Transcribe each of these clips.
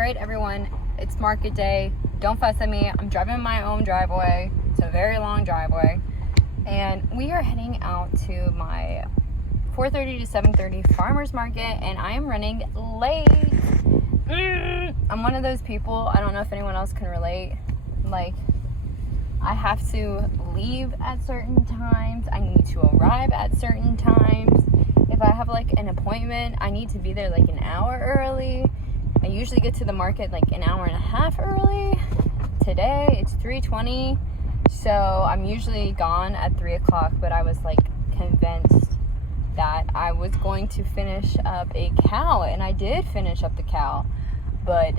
Alright everyone, it's market day. Don't fuss at me. I'm driving my own driveway. It's a very long driveway. And we are heading out to my 4:30 to 7:30 farmer's market, and I am running late. I'm one of those people, I don't know if anyone else can relate. Like, I have to leave at certain times. I need to arrive at certain times. If I have like an appointment, I need to be there like an hour early. I usually get to the market like an hour and a half early. Today it's 3:20, so I'm usually gone at 3 o'clock, but I was like convinced that I was going to finish up a cow, and I did finish up the cow, but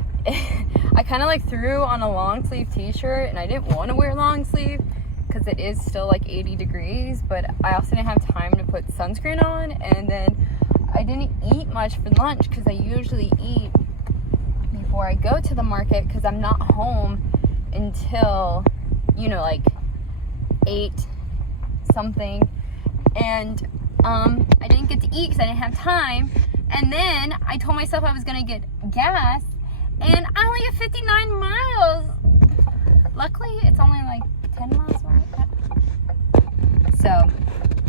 I kind of like threw on a long sleeve t-shirt, and I didn't want to wear long sleeve because it is still like 80 degrees, but I also didn't have time to put sunscreen on, and then I didn't eat much for lunch because I usually eat before I go to the market because I'm not home until, you know, like 8 something, and I didn't get to eat because I didn't have time. And then I told myself I was gonna get gas, and I only get 59 miles. Luckily, it's only like 10 miles away. So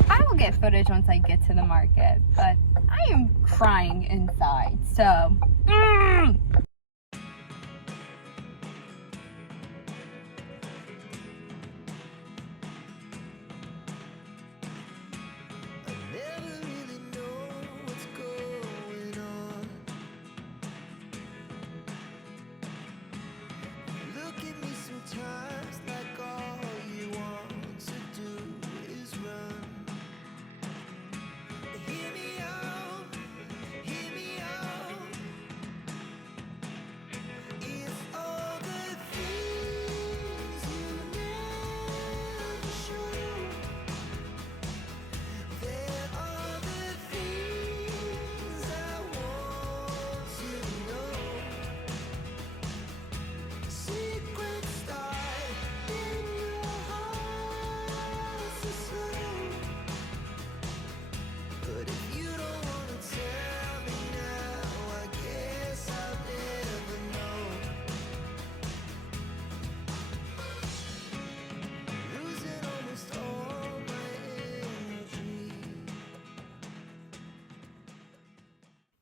I will get footage once I get to the market, but I am crying inside. So.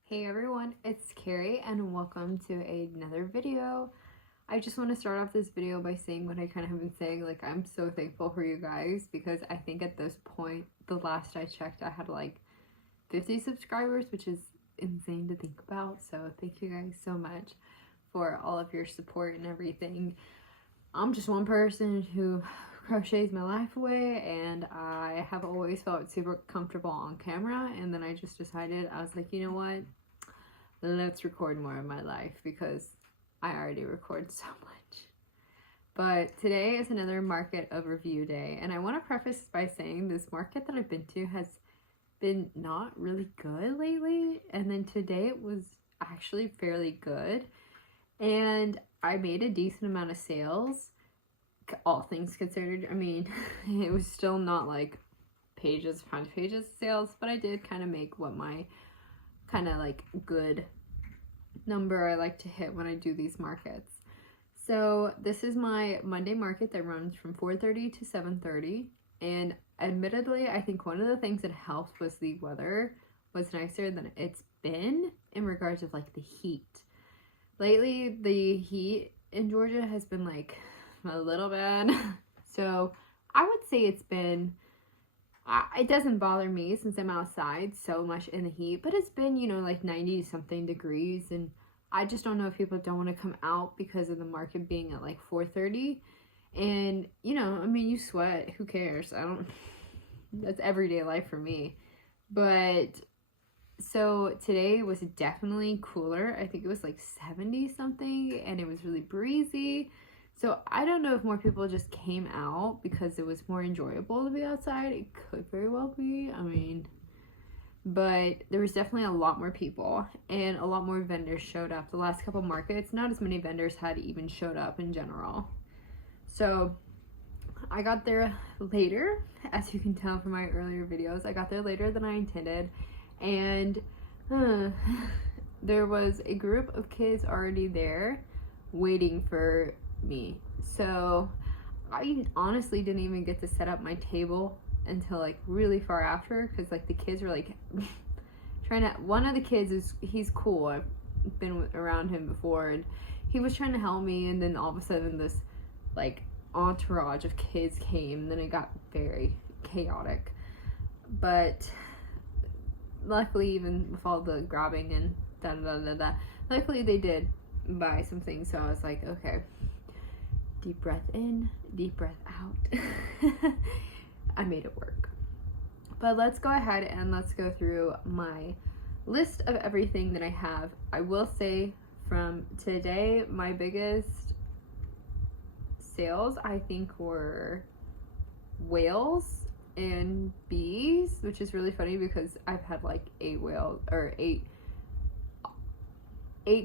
Hey everyone, it's Carrie and welcome to another video. I just want to start off this video by saying what I kind of have been saying. Like, I'm so thankful for you guys, because I think at this point, the last I checked, I had like 50 subscribers, which is insane to think about. So thank you guys so much for all of your support and everything. I'm just one person who crochets my life away, and I have always felt super comfortable on camera, and then I just decided, I was like, you know what? Let's record more of my life, because I already record so much. But today is another market overview day, and I want to preface by saying this market that I've been to has been not really good lately, and then today it was actually fairly good, and I made a decent amount of sales, all things considered. I mean, it was still not like pages upon pages of sales, but I did kind of make what my kind of like good number I like to hit when I do these markets. So this is my Monday market that runs from 4:30 to 7:30, and admittedly I think one of the things that helped was the weather was nicer than it's been in regards of like the heat. Lately the heat in Georgia has been like a little bad. So I would say it's been, it doesn't bother me since I'm outside so much in the heat, but it's been, you know, like 90 something degrees, and I just don't know if people don't want to come out because of the market being at like 4:30. And, you know, I mean, you sweat, who cares? That's everyday life for me. But so today was definitely cooler. I think it was like 70 something, and it was really breezy. So I don't know if more people just came out because it was more enjoyable to be outside. It could very well be. I mean, but there was definitely a lot more people, and a lot more vendors showed up. The last couple markets, not as many vendors had even showed up in general. So I got there later, as you can tell from my earlier videos. I got there later than I intended, and there was a group of kids already there waiting for me. So I honestly didn't even get to set up my table until like really far after, because like the kids were like trying to, one of the kids he's cool, I've been around him before, and he was trying to help me, and then all of a sudden this like entourage of kids came, and then it got very chaotic. But luckily, even with all the grabbing and luckily they did buy some things. So I was like, okay, deep breath in, deep breath out. I made it work. But let's go ahead and let's go through my list of everything that I have. I will say from today, my biggest sales I think were whales and bees, which is really funny because I've had like 8 whales or 8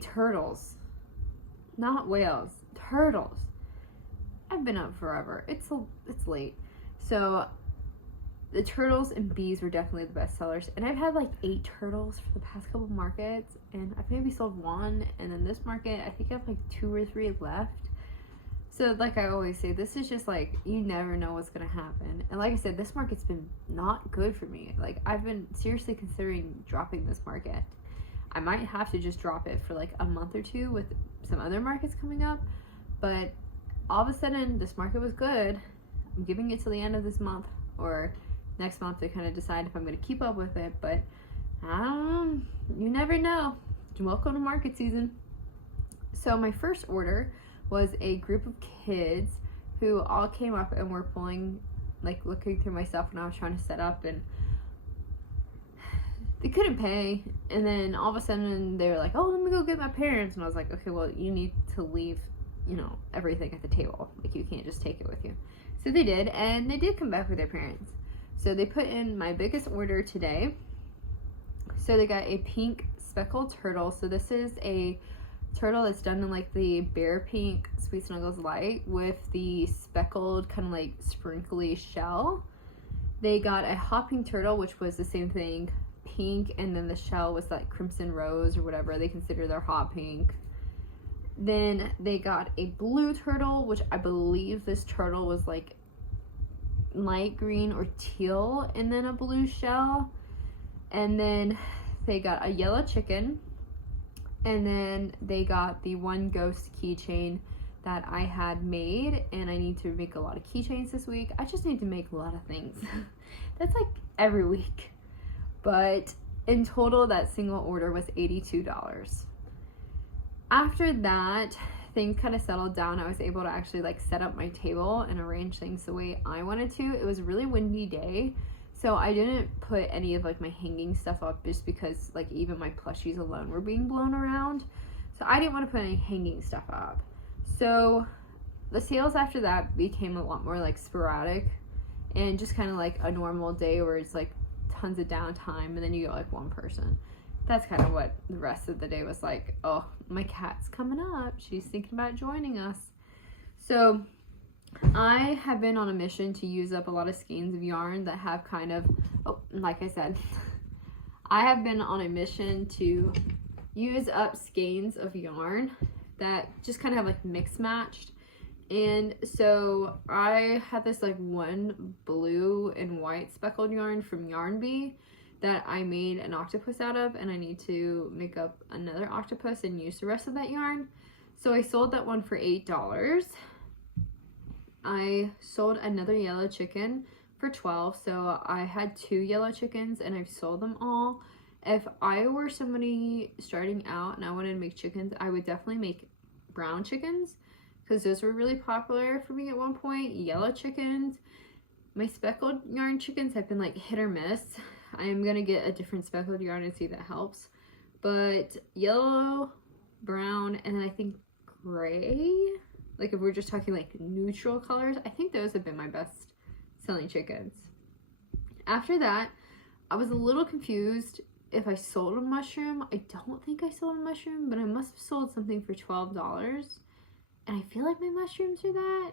turtles, not whales, turtles. I've been up forever. It's late. So the turtles and bees were definitely the best sellers, and I've had like 8 turtles for the past couple markets, and I've maybe sold 1, and then this market I think I have like 2 or 3 left. So like I always say, this is just like, you never know what's gonna happen. And like I said, this market's been not good for me. Like I've been seriously considering dropping this market. I might have to just drop it for like a month or 2 with some other markets coming up, but all of a sudden this market was good. I'm giving it till the end of this month or next month to kind of decide if I'm going to keep up with it, but you never know. Welcome to market season. So my first order was a group of kids who all came up and were pulling, like looking through my stuff when I was trying to set up, and they couldn't pay. And then all of a sudden they were like, oh, let me go get my parents. And I was like, okay, well, you need to leave, you know, everything at the table. Like you can't just take it with you. So they did, and they did come back with their parents. So they put in my biggest order today. So they got a pink speckled turtle. So this is a turtle that's done in like the bare pink Sweet Snuggles Light with the speckled kind of like sprinkly shell. They got a hopping turtle, which was the same thing, pink, and then the shell was like crimson rose or whatever they consider their hot pink. Then they got a blue turtle, which I believe this turtle was like light green or teal, and then a blue shell. And then they got a yellow chicken, and then they got the one ghost keychain that I had made, and I need to make a lot of keychains this week. I just need to make a lot of things. That's like every week. But in total, that single order was $82. After that, things kind of settled down. I was able to actually like set up my table and arrange things the way I wanted to. It was a really windy day, so I didn't put any of like my hanging stuff up just because like even my plushies alone were being blown around. So I didn't want to put any hanging stuff up. So the sales after that became a lot more like sporadic and just kind of like a normal day where it's like tons of downtime and then you get like one person. That's kind of what the rest of the day was like. Oh, my cat's coming up. She's thinking about joining us. So I have been on a mission to use up a lot of skeins of yarn that have kind of, oh, like I said, I have been on a mission to use up skeins of yarn that just kind of have like mix matched. And so I had this like one blue and white speckled yarn from Yarn Bee that I made an octopus out of, and I need to make up another octopus and use the rest of that yarn. So I sold that one for $8. I sold another yellow chicken for $12. So I had 2 yellow chickens and I've sold them all. If I were somebody starting out and I wanted to make chickens, I would definitely make brown chickens because those were really popular for me at one point. Yellow chickens. My speckled yarn chickens have been like hit or miss. I am going to get a different speckled yarn and see if that helps. But yellow, brown, and then I think gray. Like if we're just talking like neutral colors, I think those have been my best selling chickens. After that, I was a little confused if I sold a mushroom. I don't think I sold a mushroom, but I must have sold something for $12. And I feel like my mushrooms are that.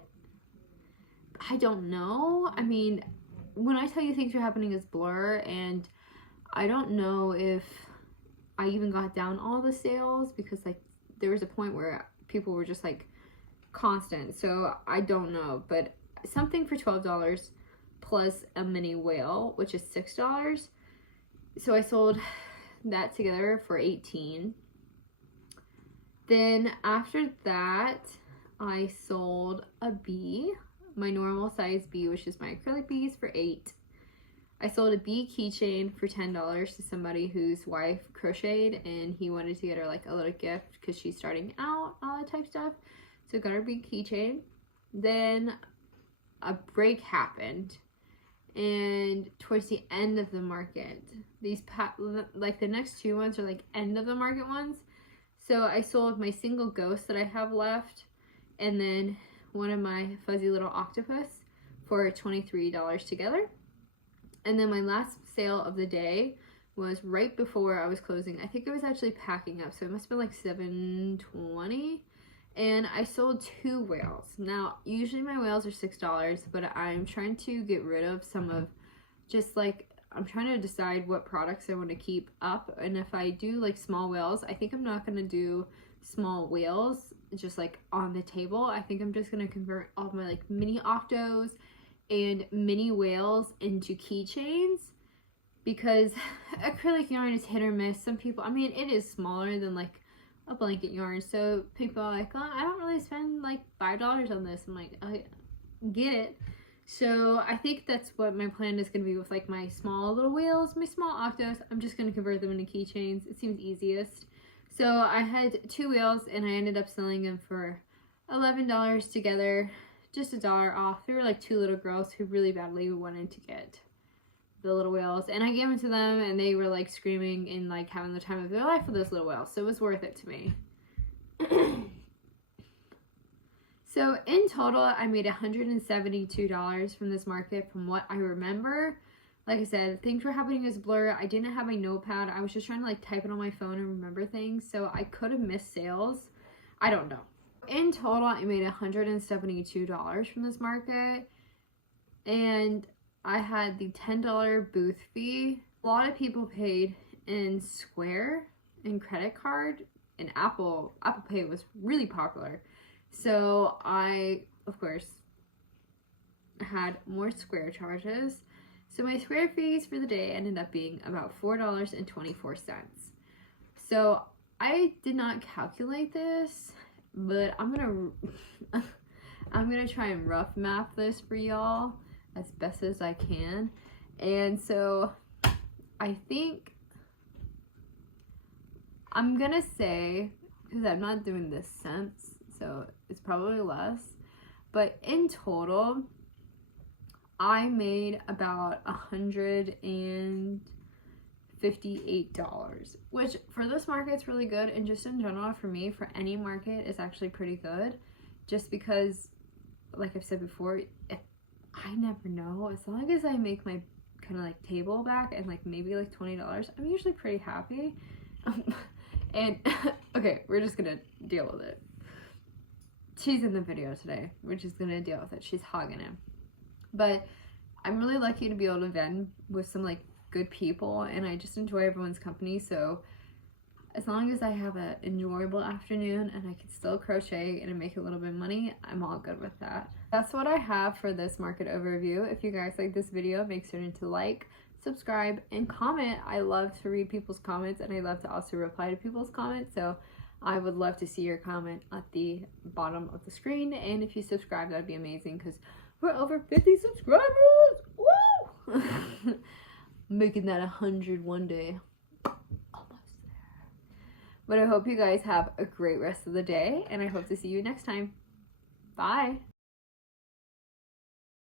I don't know. I mean, when I tell you things are happening as blur, and I don't know if I even got down all the sales because like there was a point where people were just like constant. So I don't know, but something for $12 plus a mini whale, which is $6. So I sold that together for $18. Then after that, I sold a bee, my normal size bee, which is my acrylic bees, for $8. I sold a bee keychain for $10 to somebody whose wife crocheted, and he wanted to get her like a little gift because she's starting out, all that type stuff. So got her bee keychain. Then a break happened, and towards the end of the market, like the next two ones are like end of the market ones. So I sold my single ghost that I have left, and then one of my fuzzy little octopus for $23 together. And then my last sale of the day was right before I was closing. I think it was actually packing up, so it must have been like $7.20. And I sold 2 whales. Now, usually my whales are $6, but I'm trying to get rid of some of just like, I'm trying to decide what products I want to keep up. And if I do like small whales, I think I'm not going to do small whales just like on the table. I think I'm just going to convert all of my like mini octos and mini whales into keychains, because acrylic yarn is hit or miss. Some people, I mean, it is smaller than like a blanket yarn, so people are like, oh, I don't really spend like $5 on this. I'm like, I get it. So I think that's what my plan is going to be with like my small little whales, my small octos. I'm just going to convert them into keychains. It seems easiest. So I had 2 whales and I ended up selling them for $11 together, just $1 off. There were like 2 little girls who really badly wanted to get the little whales, and I gave them to them, and they were like screaming and like having the time of their life with those little whales, so it was worth it to me. So in total, I made $172 from this market from what I remember. Like I said, things were happening as a blur. I didn't have my notepad. I was just trying to like type it on my phone and remember things, so I could have missed sales. I don't know. In total, I made $172 from this market, and I had the $10 booth fee. A lot of people paid in Square and credit card, and Apple Pay was really popular. So I, of course, had more Square charges. So my Square fees for the day ended up being about $4.24. So I did not calculate this, but I'm gonna try and rough math this for y'all as best as I can. And so I think I'm gonna say, because I'm not doing this cents, so it's probably less, but in total I made about $158, which for this market is really good, and just in general for me, for any market, is actually pretty good, just because, like I've said before, I never know. As long as I make my kind of like table back and like maybe like $20, I'm usually pretty happy. And okay, we're just gonna deal with it. She's in the video today. We're just gonna deal with it. She's hogging him. But I'm really lucky to be able to vend with some like good people, and I just enjoy everyone's company. So as long as I have an enjoyable afternoon and I can still crochet and make a little bit of money, I'm all good with that. That's what I have for this market overview. If you guys like this video, make certain to like, subscribe, and comment. I love to read people's comments, and I love to also reply to people's comments. So I would love to see your comment at the bottom of the screen. And if you subscribe, that'd be amazing, because we're over 50 subscribers. Woo! Making that 100 one day. But I hope you guys have a great rest of the day, and I hope to see you next time. Bye!